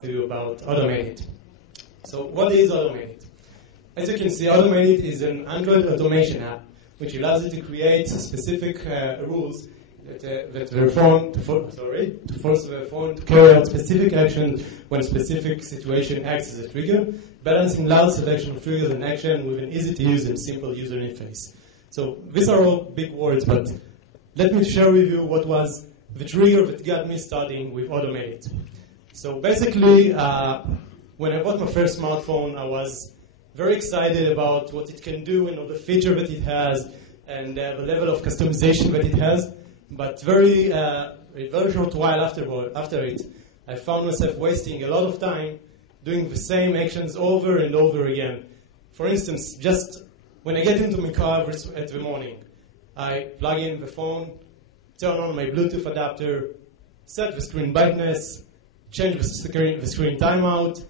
to you about AutomateIt. So what is AutomateIt? As you can see, AutomateIt is an Android automation app which allows you to create specific rules that the phone to force the phone to carry out specific actions when a specific situation acts as a trigger, balancing large selection of triggers and action with an easy-to-use and simple user interface. So these are all big words, but let me share with you what was the trigger that got me starting with AutomateIt. So basically, when I bought my first smartphone, I was very excited about what it can do and all the feature that it has and the level of customization that it has. But a very short while after it, I found myself wasting a lot of time doing the same actions over and over again. For instance, just when I get into my car at the morning, I plug in the phone, turn on my Bluetooth adapter, set the screen brightness, change the screen timeout,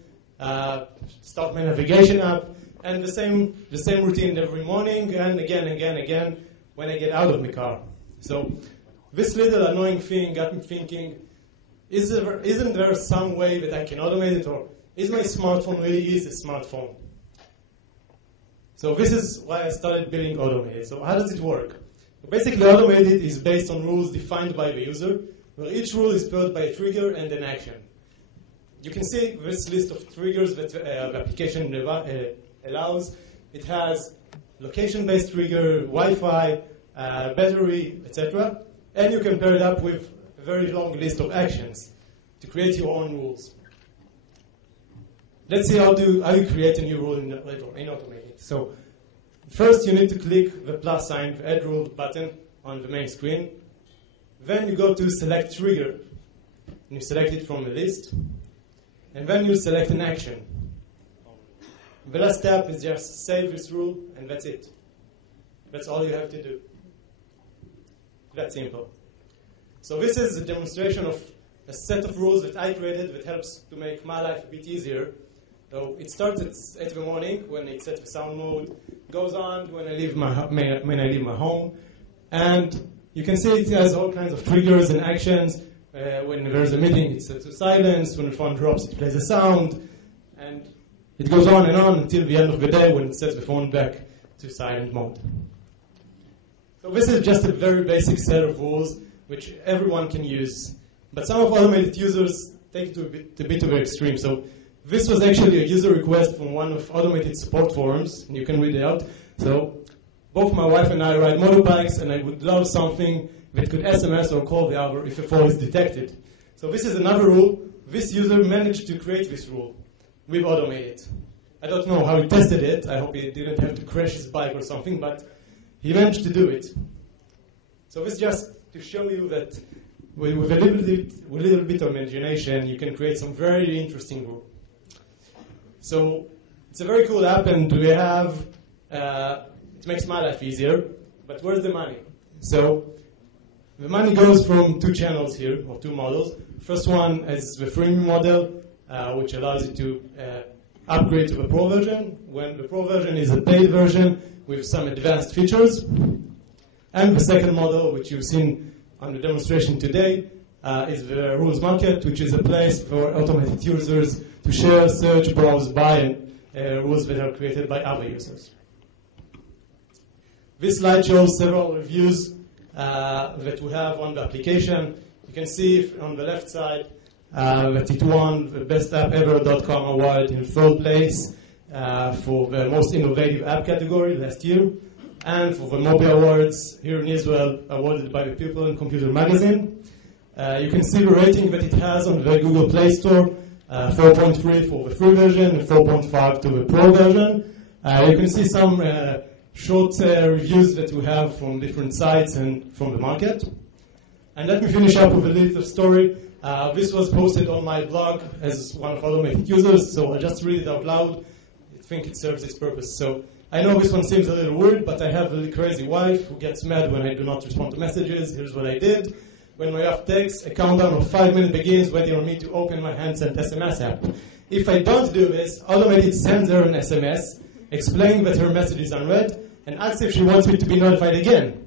start my navigation app, and the same routine every morning and again when I get out of my car. So this little annoying thing got me thinking, isn't there some way that I can automate it, or is my smartphone really a smartphone? So this is why I started building AutomateIt. So how does it work? Basically, AutomateIt is based on rules defined by the user, where each rule is paired by a trigger and an action. You can see this list of triggers that the application allows. It has location-based trigger, Wi-Fi, battery, etc. And you can pair it up with a very long list of actions to create your own rules. Let's see how you create a new rule in AutomateIt. So first, you need to click the plus sign, the Add Rule button on the main screen. Then you go to Select Trigger. And you select it from the list. And then you select an action. The last step is just save this rule, and that's it. That's all you have to do. That simple. So this is a demonstration of a set of rules that I created that helps to make my life a bit easier. So it starts at 8 in the morning when it's set to sound mode, goes on when I leave my home, and you can see it has all kinds of triggers and actions. When there's a meeting, it's set to silence. When the phone drops, it plays a sound, and it goes on and on until the end of the day when it sets the phone back to silent mode. So this is just a very basic set of rules which everyone can use. But some of AutomateIt users take it to a bit of an extreme. So this was actually a user request from one of AutomateIt support forums, and you can read it out. So both my wife and I ride motorbikes, and I would love something that could SMS or call the hour if a fall is detected. So this is another rule. This user managed to create this rule with AutomateIt. I don't know how he tested it. I hope he didn't have to crash his bike or something, but he managed to do it. So this is just to show you that with a little bit of imagination, you can create some very interesting rules. So it's a very cool app, and we have, it makes my life easier, but where's the money? So the money goes from two channels here, or two models. First one is the freemium model, which allows you to upgrade to the Pro version, when the Pro version is a paid version with some advanced features. And the second model, which you've seen on the demonstration today, is the Rules Market, which is a place for AutomateIt users to share, search, browse, buy rules that are created by other users. This slide shows several reviews that we have on the application. You can see on the left side that it won the bestapp.ever.com award in third place for the most innovative app category last year, and for the Mobi Awards here in Israel, awarded by the People and Computer magazine. You can see the rating that it has on the Google Play Store, 4.3 for the free version and 4.5 to the Pro version. You can see some short reviews that we have from different sites and from the market. And let me finish up with a little story. This was posted on my blog as one of AutomateIt users, so I'll just read it out loud. I think it serves its purpose. So I know this one seems a little weird, but I have a really crazy wife who gets mad when I do not respond to messages. Here's what I did. When my wife texts, a countdown of 5 minutes begins waiting on me to open my hand-sent SMS app. If I don't do this, AutomateIt sends her an SMS explaining that her message is unread and asks if she wants me to be notified again.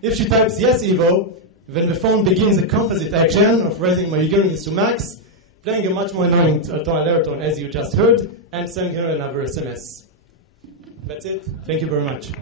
If she types yes, Evo, then the phone begins a composite action of raising my hearing to max, playing a much more annoying alert tone as you just heard, and sending her another SMS. That's it. Thank you very much.